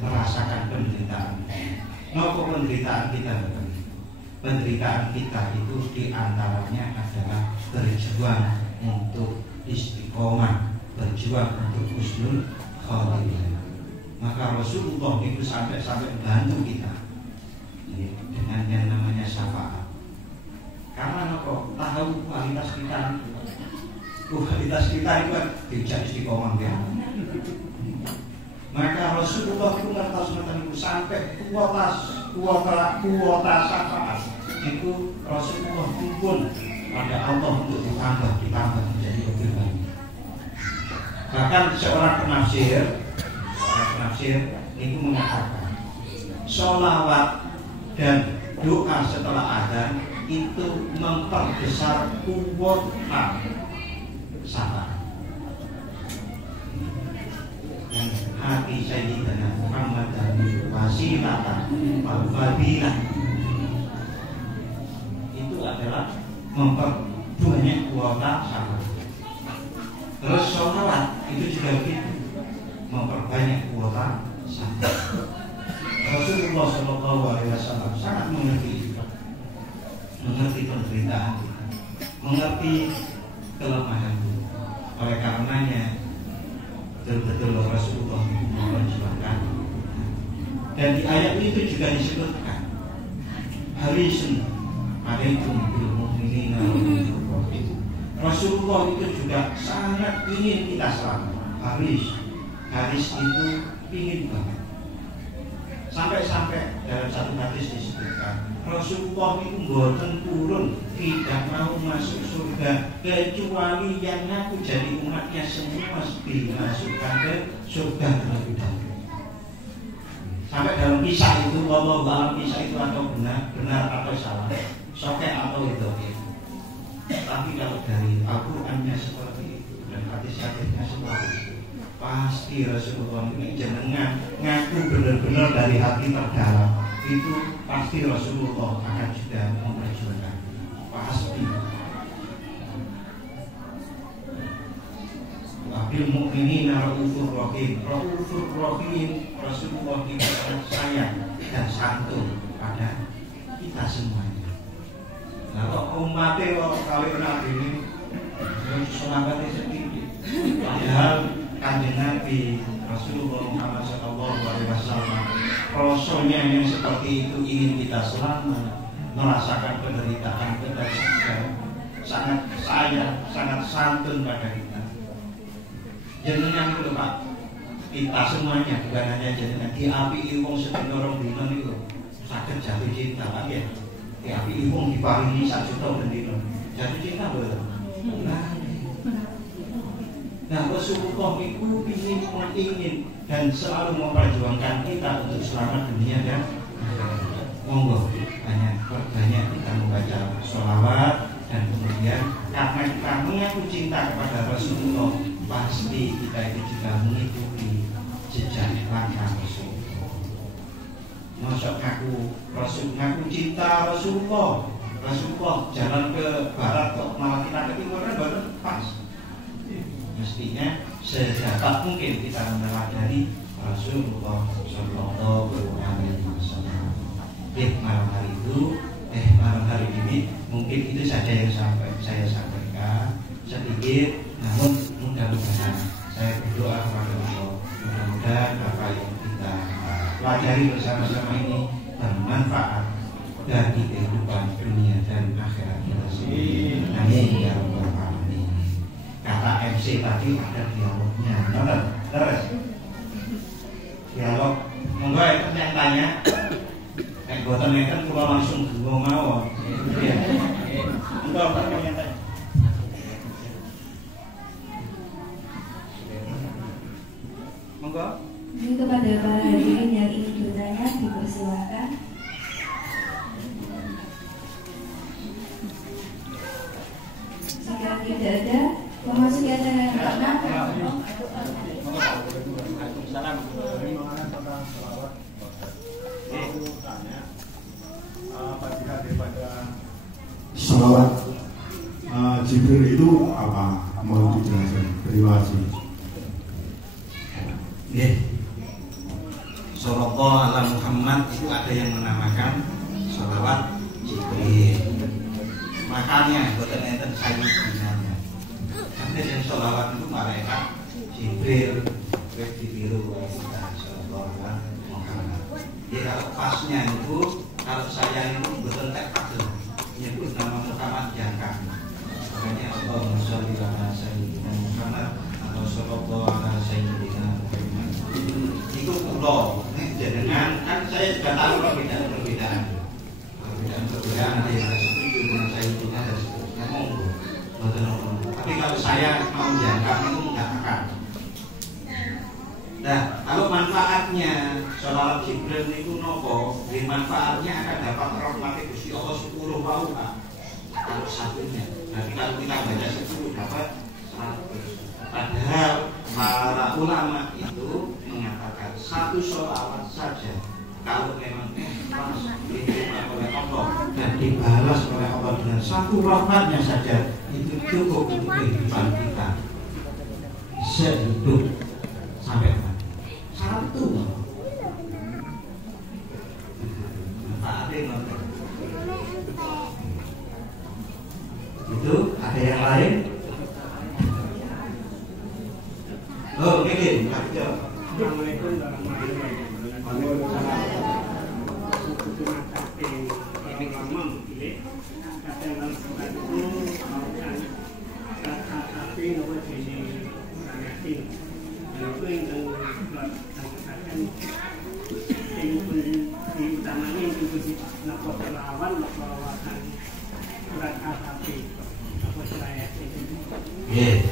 merasakan penderitaan. Napa penderitaan kita, Bapak Ibu? Penderitaan kita itu diantaranya adalah berjuang untuk istiqomah, berjuang untuk husnul khotimah. Maka Rasulullah itu sampai bantu kita dengan yang namanya syafaat. Karena kok tahu kualitas kita itu kan tidak istiqomah ya. Maka Rasulullah itu ngertos itu sampai kuota syafaat itu Rasulullah pun pada Allah untuk ditambah menjadi lebih banyak. Bahkan seorang penafsir itu mengatakan sholawat dan doa setelah adzan itu memperbesar kuota syafaat. Hati Sayyidina Muhammad dan wasilatan wal fadilah itu adalah memperbanyak kuota syafaat. Terus sholawat itu juga begitu, memperbanyak kuota syafaat. Rasulullah SAW sangat mengerti penderitaan kita, mengerti kelemahan kita. Oleh karenanya betul-betul Rasulullah itu memperjuangkan. Dan di ayat itu juga disebutkan harisun alaikum bil mu'minina Rasulullah itu juga sangat ingin kita selamat. Haris itu ingin banget. Sampai-sampai dalam satu hadis disebutkan Rasulullah itu mboten turun, tidak mau masuk surga kecuali yang ngaku jadi umatnya semua dimasukkan ke surga terlebih dahulu. Sampai dalam kisah itu, wallahu a'lam kisah itu atau benar atau salah, sokek atau itu. Tapi kalau dari Al-Qur'annya seperti itu dan hadis-hadisnya seperti itu, pasti Rasulullah ini jenengan ngaku benar-benar dari hati terdalam, itu pasti Rasulullah akan juga memperjuangkan. Pasti. Wabil mu'minina raufur rahim. Raufur rahim, Rasulullah itu sangat sayang dan santun pada kita semuanya. Kalau umatnya kalau Nabi ini semangatnya sedikit, padahal Kanjeng Nabi Rasulullah Muhammad SAW rasulnya yang seperti itu ingin kita selamat, merasakan penderitaan kita juga sangat sayang, sangat santun pada kita. Jenengan itu Pak, kita semuanya bukan hanya jenengan diapi wong sedina dina niku saged jatuh cinta Pak ya. Diapi wong diparingi 1 juta bendina. Jatuh cinta mboten? Nah, Rasulullah itu ingin dan selalu memperjuangkan kita untuk selamat dunia dan monggo banyak kita membaca sholawat dan kemudian karena kita mengaku cinta kepada Rasulullah, pasti kita itu juga mengikuti jejak langkah Rasulullah. Masuk ngaku cinta Rasulullah jalan ke barat kok malah kita ke timur kan baru pas. Mestinya sedapat mungkin kita meneladani Rasulullah Sallallahu Alaihi Wasallam. Malam hari ini mungkin itu saja yang saya sampaikan sedikit, namun mudah-mudahan saya berdoa kepada Allah, mudah-mudahan apa yang kita pelajari bersama-sama ini bermanfaat bagi kehidupan dunia dan akhirat kita sendiri. Amin ya rabbal alamin. Kata MC tadi ada dialognya, terus dialog. Monggo yang tanya. Buatan yang kalau langsung gua mau. Iya. Monggo yang tanya. Monggo. Ini kepada para hadirin yang ingin bertanya dipersilakan. Jika tidak ada, memasuki acara yang pertama. Salawat Jibril itu apa? Mau dijelaskan? Terima kasih. Sallallahu ala Muhammad itu ada yang menamakan salawat Jibril. Makanya boten enten sayyidinanya. Karena yang salawat itu malaikat Jibril wis ditiru sallallahu ala Muhammad. Jadi kalau pasnya itu kalau saya itu boten tek padu. Nyebut nama Muhammad jangka. Makanya Allahumma sholli ala sayyidina Muhammad atau sallallahu ala sayyidina Muhammad. Itu kula nek jenengan kan saya juga tahu perbedaan ada yang seperti dengan sayyidina dan seterusnya monggo. Tapi kalau saya mau jangka itu enggak akan. Nah, kalau manfaatnya sholawat Jibril itu nopo, di manfaatnya akan dapat rahmat Gusti Allah 10 tahun Pak. Kalau satunya, nanti kalau kita baca 10 dapat 100. Padahal para ulama itu mengatakan satu sholawat saja kalau memang diterima oleh Allah dan dibalas oleh Allah dengan satu rahmatnya saja itu cukup untuk kehidupan kita sehidup sampai mati. Satu itu ada yang lain. Oh, oke. Assalamualaikum warahmatullahi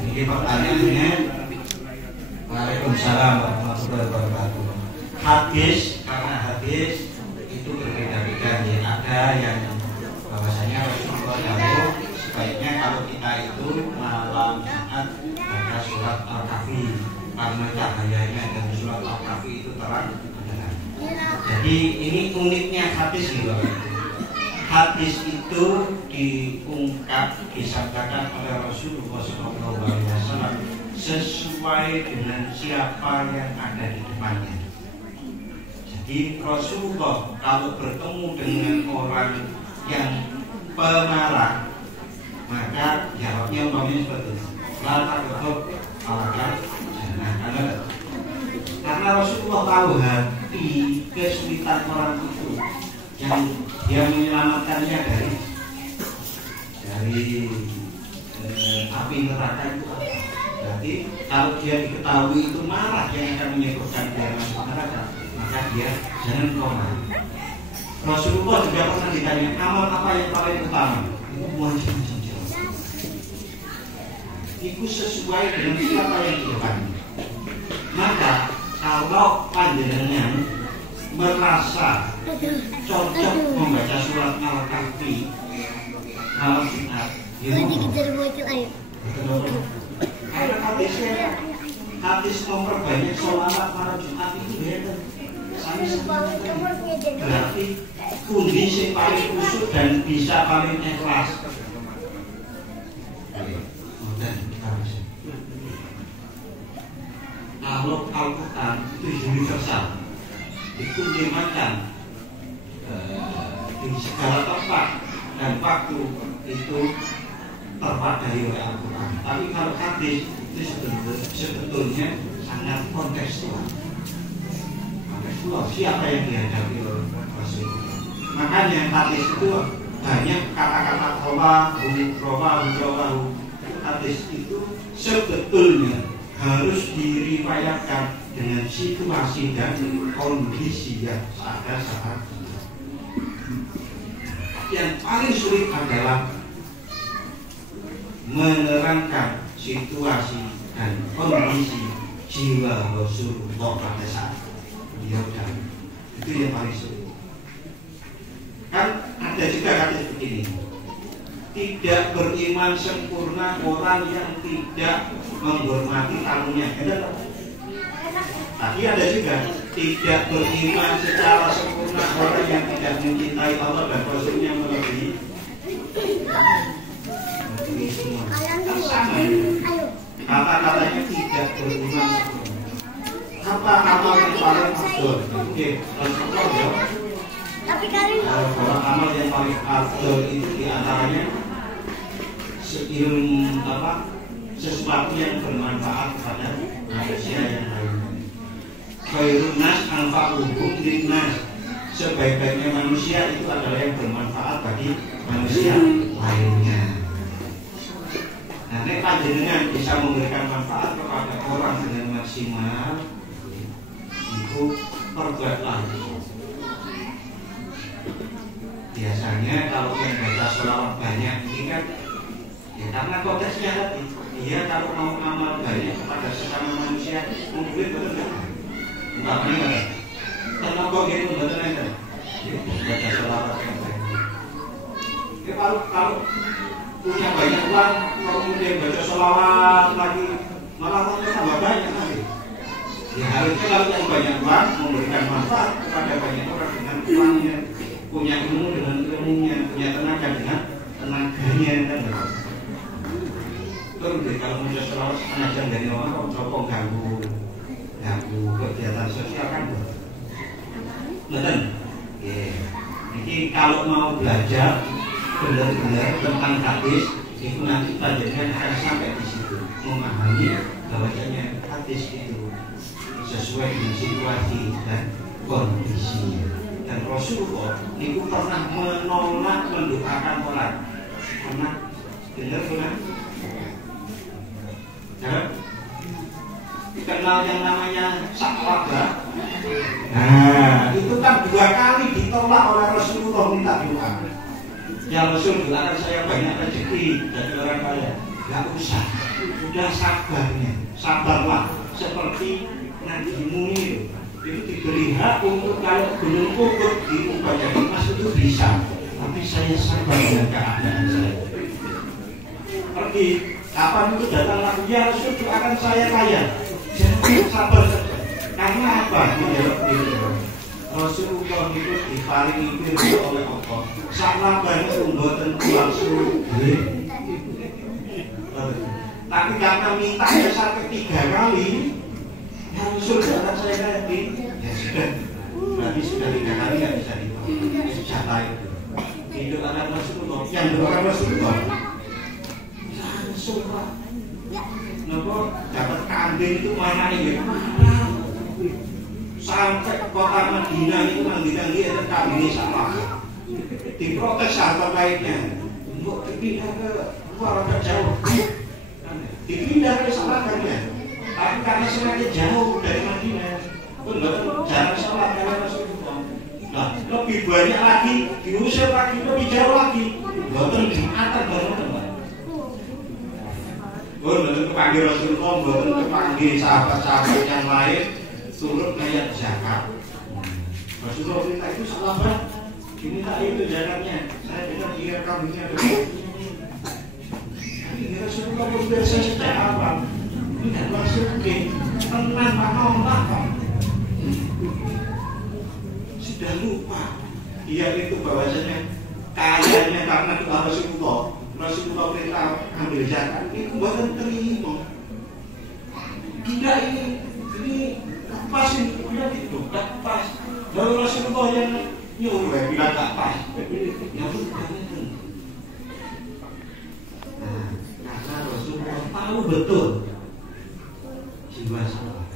ini pertanyaannya. Waalaikumsalam warahmatullahi wabarakatuh. Hadis, karena hadis itu berbeda-beda ya. Ada yang bahwasanya Rasulullah jauh sebaiknya kalau kita itu malam Jumat baca surat Al-Kahfi karena cahayanya dan surat Al-Kahfi itu terang. Jadi ini uniknya hadis nih Bapak. Hadis itu diungkap, disampaikan oleh Rasulullah SAW sesuai dengan siapa yang ada di depannya. Jadi Rasulullah kalau bertemu dengan orang yang pemarah, maka jawabnya umpamanya seperti itu. Karena Rasulullah tahu hati kesulitan orang itu yang dia menyelamatkannya dari api neraka itu. Berarti kalau dia diketahui itu marah yang akan menyebabkan dia masuk neraka, maka dia jangan koma. Rasulullah juga pernah ditanya amal apa yang paling utama. Itu wajib menjawab. Itu sesuai dengan siapa yang di depannya. Maka kalau panjenengan merasa cocok membaca surat Al-Kahfi malam Jumat, karena hadis memperbanyak sholawat malam Jumat itu beda. Berarti kondisi paling khusyuk dan bisa paling ikhlas. Kalau Al-Quran itu universal, itu dimakan di segala tempat dan waktu itu terpatari oleh Al-Quran. Tapi kalau hadis itu sebetulnya sangat kontekstual. Siapa yang dihadapi oleh Rasulullah. Makanya hadis itu banyak kata-kata rawahu. Hadis itu sebetulnya harus diriwayatkan dengan situasi dan kondisi yang ada saat itu. Yang paling sulit adalah menerangkan situasi dan kondisi jiwa Rasulullah pada saat beliau dalam. Itu yang paling sulit. Kan ada juga hadis begini, tidak beriman sempurna orang yang tidak menghormati tamunya. Tapi ada juga tidak beriman secara sempurna orang yang tidak mencintai Allah dan Rasulnya melebihi semua. Sama kata-katanya tidak beriman sempurna. Apa amal yang paling afdol? Oke, Rasulullah ya. Kalau amal yang paling afdol itu diantaranya sesuatu yang bermanfaat kepada manusia yang lainnya. Khairun nas anfa'uhum linnas. Sebaik-baiknya manusia itu adalah yang bermanfaat bagi manusia lainnya. Nah, nek panjenengan bisa memberikan manfaat kepada orang dengan maksimal, itu perbuatlah. Biasanya kalau yang baca sholawat banyak ini kan ya karena konteksnya tadi, dia kalau mau amal banyak kepada sesama manusia mungkin betul nggak? Umpamanya nggak? Karena kok gitu betul nggak? Baca sholawat yang banyak. Ya kalau punya banyak uang, kemudian baca sholawat lagi malah uangnya tambah banyak lagi. Ya harusnya kalau yang banyak uang memberikan manfaat kepada banyak orang dengan uangnya, punya ilmu dengan ilmunya, punya tenaga dengan tenaganya kan. Terus kalau mau sholawat aja dari orang kok ganggu kegiatan sosial kan. Betul. Jadi kalau mau belajar benar-benar tentang hadis itu nanti panjenengan akan sampai di situ memahami bahwasanya hadis itu sesuai dengan situasi dan kondisinya. Dan Rasulullah itu pernah menolak mendoakan orang. Pernah dengar pernah? Ya? Kenal yang namanya sakwabah. Nah, itu kan 2 kali ditolak oleh Rasulullah minta doa. Ya Rasul, doakan saya banyak rezeki jadi orang kaya. Gak usah, udah sabarnya, sabarlah. Seperti nabimu itu diberi hak untuk kalau gunung Uhud diubah jadi emas itu bisa. Tapi saya sabar dengan keadaan saya. Pergi, kapan itu datang lagi, ya Rasul doakan saya kaya. Jangan sabar saja. Karena apa? Rasulullah itu diparingi pirsa oleh Allah. Sahabat itu mboten langsung. Tapi karena mintanya sampai 3 kali, ya Rasul doakan saya tadi. Ya sudah. Berarti sudah 3 kali nggak bisa ditolak. Itu jatah itu. Itu anak Rasulullah. Yang doakan Rasulullah. Langsung Pak. Kenapa dapat kambing itu mana ini? Sampai kota Madinah itu nanti ada kambingnya salah. Diprotes sahabat lainnya. Untuk dipindah ke luar agak jauh. Dipindah ke Salahkannya. Tapi karena semakin jauh dari Madinah, pun jarang salah karena Rasulullah. Nah, lebih banyak lagi diusir lagi, lebih jauh lagi. Betul diantar bareng-bareng. Betul kepanggil Rasulullah, betul kepanggil sahabat-sahabat yang lain turut bayar zakat. Rasulullah minta itu salah banget. Diminta itu zakatnya. Saya dengar dia kambingnya ada. Ini Rasulullah berbiasa sejak awal. Ini tidak langsung tenang Pak. Sudah lupa. Dia itu bahwasanya kayanya karena doa Rasulullah. Rasulullah perintah ambil zakat. Ini bukan terima. Tidak ini pas ini itu tak pas. Lalu Rasulullah yang nyuruh bilang tak pas. Ya bukan itu. Nah, karena Rasulullah tahu betul jiwa sahabat,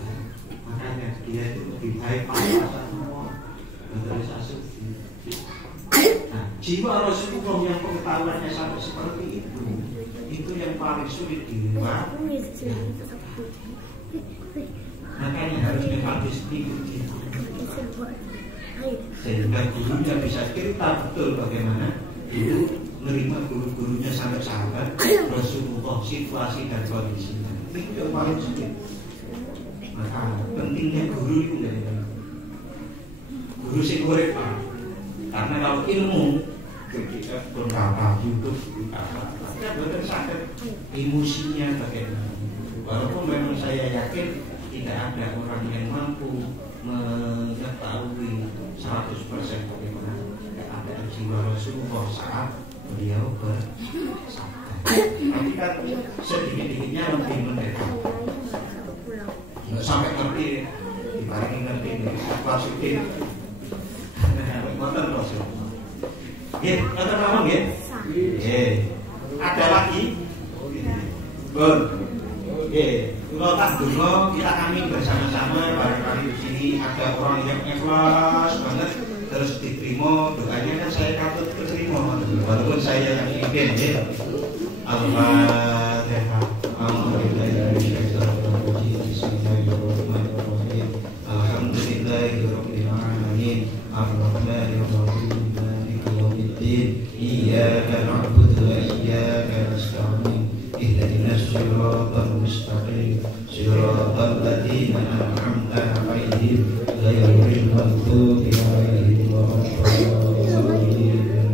makanya dia itu lebih baik pas-pasan semua berrealisasi. Nah, jiwa Rasulullah yang pengetahuannya sampai seperti itu yang paling sulit diubah. Makanya harus dihabis ikuti sehingga gurunya bisa cerita betul bagaimana itu menerima guru-gurunya sampai sahabat Rasulullah, situasi dan kondisinya. Itu yang paling sulit. Maka pentingnya guru itu guru sing urip Pak. Karena kalau ilmu ketika berapa YouTube kita betul sakit emosinya bagaimana. Walaupun memang saya yakin tidak ada orang yang mampu mengetahui 100% bagaimana keadaan jiwa Rasulullah saat beliau bersabda. Tapi kan sedikit-sedikitnya lebih mendekat. Nggak sampai ngerti, dibanding ngerti dari situasi ngoten Rasulullah. Ya, ngoten mawon ya. Ada lagi? Bon. Kalau tak dulu kita kami bersama-sama barangkali di sini ada orang yang ikhlas banget terus diterima doanya kan saya katut terima walaupun saya yang ingin ya. Al-Fatihah. Alhamdulillahirabbil alamin. Ar-Rahmanir-Rahim. Maliki yaumiddin. Iyyaka na'budu wa iyyaka nasta'in. Ihdinas siratal mustaqim. Siratal ladzina an'amta 'alaihim ghairil maghdubi 'alaihim waladdallin.